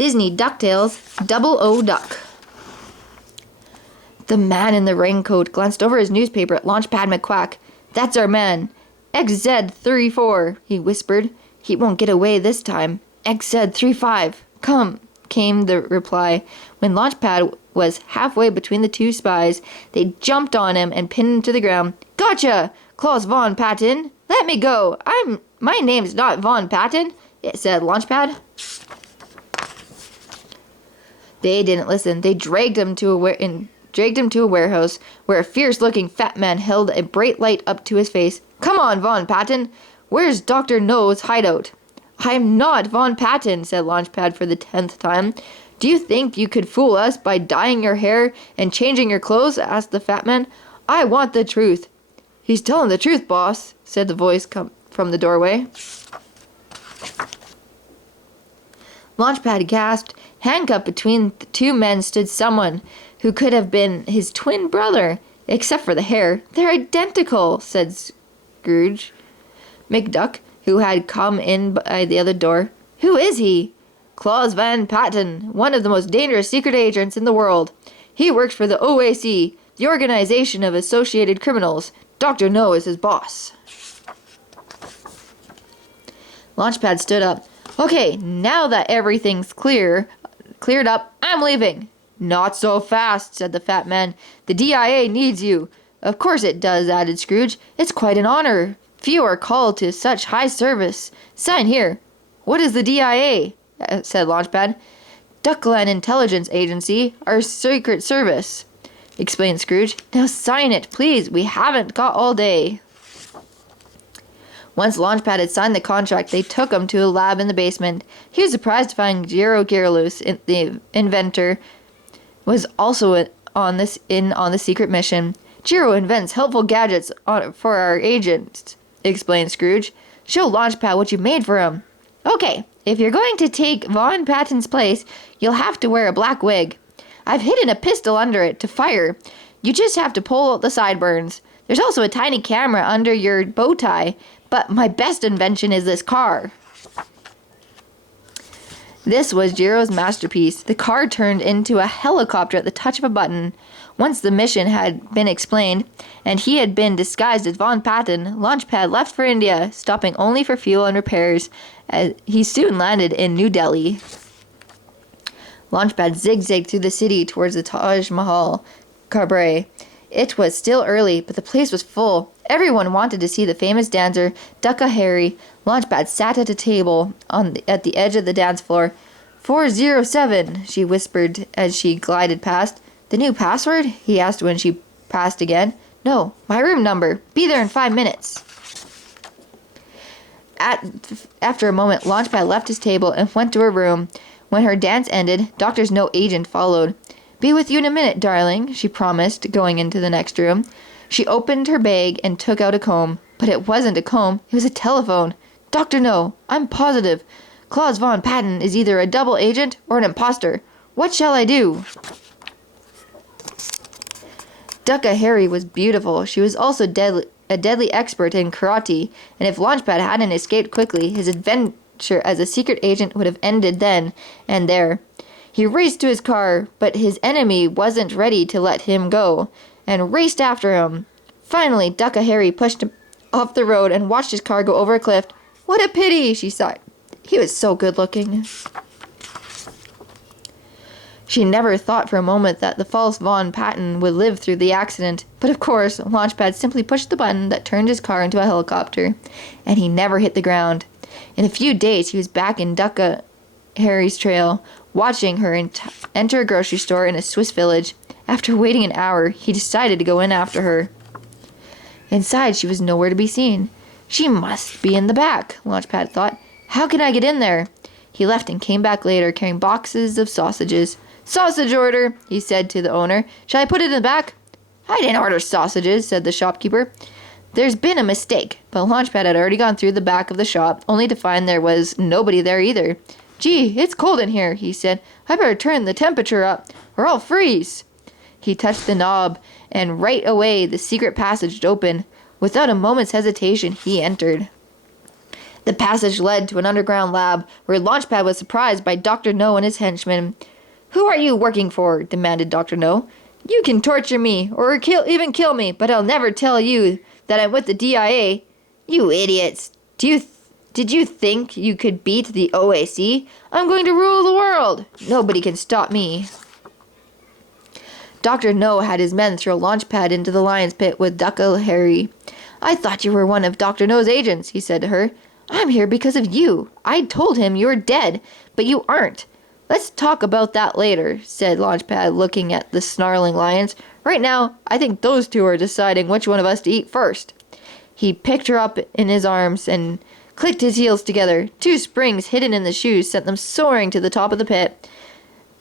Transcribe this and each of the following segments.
Disney DuckTales Double O Duck. The man in the raincoat glanced over his newspaper at Launchpad McQuack. "That's our man. XZ34, he whispered. "He won't get away this time. XZ35, come," came the reply. When Launchpad was halfway between the two spies, they jumped on him and pinned him to the ground. "Gotcha! Klaus Von Patten! Let me go! My name's not Von Patten," said Launchpad. They didn't listen. They dragged him to a warehouse where a fierce-looking fat man held a bright light up to his face. "Come on, Von Patten. Where's Dr. No's hideout?" "I'm not Von Patten," said Launchpad for the 10th time. "Do you think you could fool us by dyeing your hair and changing your clothes?" asked the fat man. "I want the truth." "He's telling the truth, boss," said the voice from the doorway. Launchpad gasped. Handcuffed between the two men stood someone who could have been his twin brother, except for the hair. "They're identical," said Scrooge. McDuck, who had come in by the other door. "Who is he?" "Klaus Van Patten, one of the most dangerous secret agents in the world. He works for the OAC, the Organization of Associated Criminals. Dr. No is his boss." Launchpad stood up. "Okay, now that everything's cleared up, I'm leaving." "Not so fast," said the fat man. "The DIA needs you." "Of course it does," added Scrooge. "It's quite an honor. Few are called to such high service. Sign here." "What is the DIA?" said Launchpad. "Duckland Intelligence Agency, our secret service," explained Scrooge. "Now sign it, please. We haven't got all day." Once Launchpad had signed the contract, they took him to a lab in the basement. He was surprised to find Jiro Giralus, the inventor, was also on the secret mission. "Jiro invents helpful gadgets for our agents," explained Scrooge. "Show Launchpad what you made for him." "Okay, if you're going to take Von Patten's place, you'll have to wear a black wig. I've hidden a pistol under it to fire. You just have to pull out the sideburns. There's also a tiny camera under your bow tie, but my best invention is this car." This was Jiro's masterpiece. The car turned into a helicopter at the touch of a button. Once the mission had been explained, and he had been disguised as Von Patten, Launchpad left for India, stopping only for fuel and repairs. He soon landed in New Delhi. Launchpad zigzagged through the city towards the Taj Mahal cabaret. It was still early, but the place was full. Everyone wanted to see the famous dancer, Ducka Harry. Launchpad sat at a table at the edge of the dance floor. 407, she whispered as she glided past. "The new password?" he asked when she passed again. "No, my room number. Be there in 5 minutes." After a moment, Launchpad left his table and went to her room. When her dance ended, Dr. No agent followed. "Be with you in a minute, darling," she promised, going into the next room. She opened her bag and took out a comb. But it wasn't a comb, it was a telephone. "Dr. No, I'm positive. Klaus Von Patten is either a double agent or an imposter. What shall I do?" Ducka Harry was beautiful. She was also a deadly expert in karate, and if Launchpad hadn't escaped quickly, his adventure as a secret agent would have ended then and there. He raced to his car, but his enemy wasn't ready to let him go, and raced after him. Finally, Ducka Harry pushed him off the road and watched his car go over a cliff. "What a pity," she sighed. "He was so good-looking." She never thought for a moment that the false Von Patten would live through the accident, but of course, Launchpad simply pushed the button that turned his car into a helicopter, and he never hit the ground. In a few days, he was back in Ducka Harry's trail, watching her enter a grocery store in a Swiss village. After waiting an hour, he decided to go in after her. Inside, she was nowhere to be seen. "She must be in the back," Launchpad thought. "How can I get in there?" He left and came back later, carrying boxes of sausages. "Sausage order," he said to the owner. "Shall I put it in the back?" "I didn't order sausages," said the shopkeeper. There's been a mistake, but Launchpad had already gone through the back of the shop, only to find there was nobody there either. "Gee, it's cold in here," he said. "I better turn the temperature up, or I'll freeze." He touched the knob, and right away the secret passage opened. Without a moment's hesitation, he entered. The passage led to an underground lab where Launchpad was surprised by Dr. No and his henchmen. "Who are you working for?" demanded Dr. No. "You can torture me or even kill me, but I'll never tell you that I'm with the DIA. You idiots. Did you think you could beat the OAC? I'm going to rule the world. Nobody can stop me." Dr. No had his men throw Launchpad into the lion's pit with Ducka Harry. "I thought you were one of Dr. No's agents," he said to her. "I'm here because of you. I told him you were dead, but you aren't." "Let's talk about that later," said Launchpad, looking at the snarling lions. "Right now, I think those two are deciding which one of us to eat first." He picked her up in his arms and clicked his heels together. Two springs hidden in the shoes sent them soaring to the top of the pit.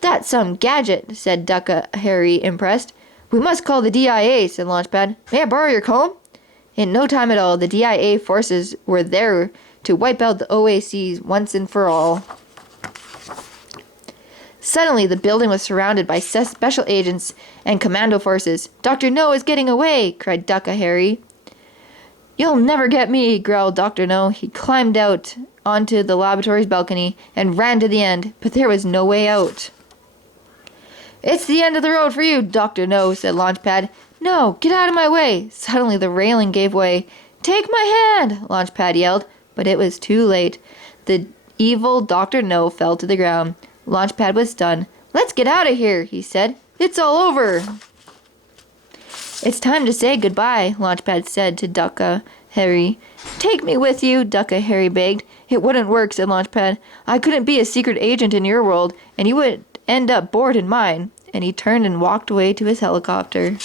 "That's some gadget," said Ducka Harry, impressed. "We must call the DIA, said Launchpad. "May I borrow your comb?" In no time at all, the DIA forces were there to wipe out the OACs once and for all. Suddenly, the building was surrounded by special agents and commando forces. "Dr. No is getting away!" cried Ducka Harry. "You'll never get me," growled Dr. No. He climbed out onto the laboratory's balcony and ran to the end, but there was no way out. "It's the end of the road for you, Dr. No," said Launchpad. "No, get out of my way." Suddenly the railing gave way. "Take my hand," Launchpad yelled, but it was too late. The evil Dr. No fell to the ground. Launchpad was stunned. "Let's get out of here," he said. "It's all over." "It's time to say goodbye," Launchpad said to Ducka Harry. "Take me with you," Ducka Harry begged. "It wouldn't work," said Launchpad. "I couldn't be a secret agent in your world, and you would end up bored in mine." And he turned and walked away to his helicopter.